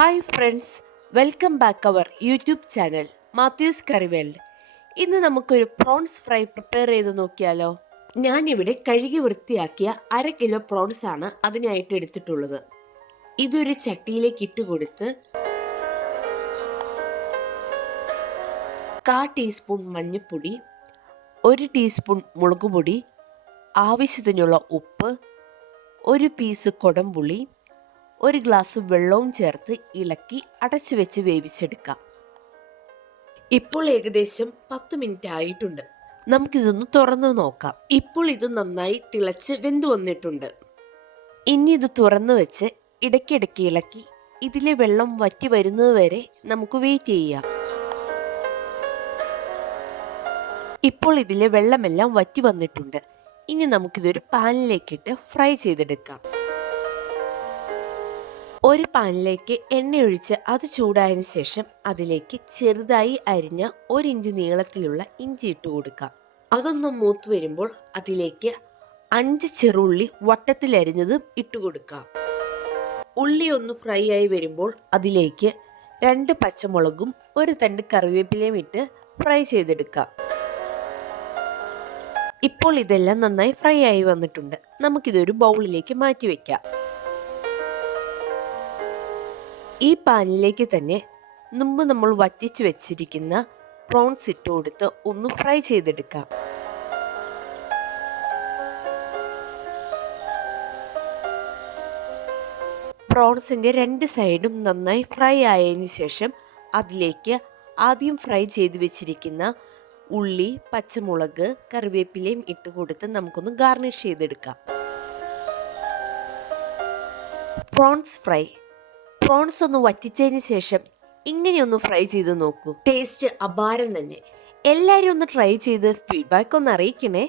Hi friends welcome back our YouTube channel Mathews curry world ഇന്ന് നമുക്കൊരു prawns fry prepare ചെയ്ത് നോക്കിയാലോ? ഞാനിവിടെ കഴുകി വൃത്തിയാക്കിയ അര കിലോ പ്രോൺസ് ആണ് അതിനായിട്ട് എടുത്തിട്ടുള്ളത്. ഇതൊരു ചട്ടിയിലേക്ക് ഇട്ട് ഇട്ടുകൊടുത്ത് കാ ടീസ്പൂൺ മഞ്ഞൾപ്പൊടി ഒരു ടീസ്പൂൺ മുളകുപൊടി ആവശ്യത്തിനുള്ള ഉപ്പ് ഒരു പീസ് കൊടംപുളി ഒരു ഗ്ലാസ് വെള്ളവും ചേർത്ത് ഇളക്കി അടച്ചു വെച്ച് വേവിച്ചെടുക്കാം. ഇപ്പോൾ ഏകദേശം പത്ത് മിനിറ്റ് ആയിട്ടുണ്ട്. നമുക്കിതൊന്ന് തുറന്നു നോക്കാം. ഇപ്പോൾ ഇത് നന്നായി തിളച്ച് വെന്തു വന്നിട്ടുണ്ട്. ഇനി ഇത് തുറന്നു വെച്ച് ഇടയ്ക്കിടയ്ക്ക് ഇളക്കി ഇതിലെ വെള്ളം വറ്റി വരുന്നത് വരെ നമുക്ക് വെയിറ്റ് ചെയ്യാം. ഇപ്പോൾ ഇതിലെ വെള്ളമെല്ലാം വറ്റി വന്നിട്ടുണ്ട്. ഇനി നമുക്കിതൊരു പാനിലേക്കിട്ട് ഫ്രൈ ചെയ്തെടുക്കാം. ഒരു പാനിലേക്ക് എണ്ണയൊഴിച്ച് അത് ചൂടായതിനു ശേഷം അതിലേക്ക് ചെറുതായി അരിഞ്ഞ ഒരു ഇഞ്ച് നീളത്തിലുള്ള ഇഞ്ചി ഇട്ട് കൊടുക്കാം അതൊന്ന് മൂത്ത് വരുമ്പോൾ അതിലേക്ക് അഞ്ച് ചെറുള്ളി വട്ടത്തിൽ അരിഞ്ഞതും ഇട്ട് കൊടുക്കാം ഉള്ളി ഒന്ന് ഫ്രൈ ആയി വരുമ്പോൾ അതിലേക്ക് രണ്ട് പച്ചമുളകും ഒരു തണ്ട് കറിവേപ്പിലയും ഇട്ട് ഫ്രൈ ചെയ്തെടുക്കാം ഇപ്പോൾ ഇതെല്ലാം നന്നായി ഫ്രൈ ആയി വന്നിട്ടുണ്ട്. നമുക്കിതൊരു ബൗളിലേക്ക് മാറ്റി വെക്കാം. ഈ പാനിലേക്ക് തന്നെ മുമ്പ് നമ്മൾ വറ്റിച്ച് വെച്ചിരിക്കുന്ന പ്രോൺസ് ഇട്ട് കൊടുത്ത് ഒന്ന് ഫ്രൈ ചെയ്തെടുക്കാം. പ്രോൺസിന്റെ രണ്ട് സൈഡും നന്നായി ഫ്രൈ ആയതിനു ശേഷം അതിലേക്ക് ആദ്യം ഫ്രൈ ചെയ്ത് വെച്ചിരിക്കുന്ന ഉള്ളി പച്ചമുളക് കറിവേപ്പിലയും ഇട്ട് കൊടുത്ത് നമുക്കൊന്ന് ഗാർണിഷ് ചെയ്തെടുക്കാം. പ്രോൺസ് ഫ്രൈ പ്രോൺസ് ഒന്ന് വറ്റിച്ചതിന് ശേഷം ഇങ്ങനെയൊന്ന് ഫ്രൈ ചെയ്ത് നോക്കൂ. ടേസ്റ്റ് അപാരം തന്നെ. എല്ലാവരും ഒന്ന് ട്രൈ ചെയ്ത് ഫീഡ്ബാക്ക് ഒന്ന് അറിയിക്കണേ.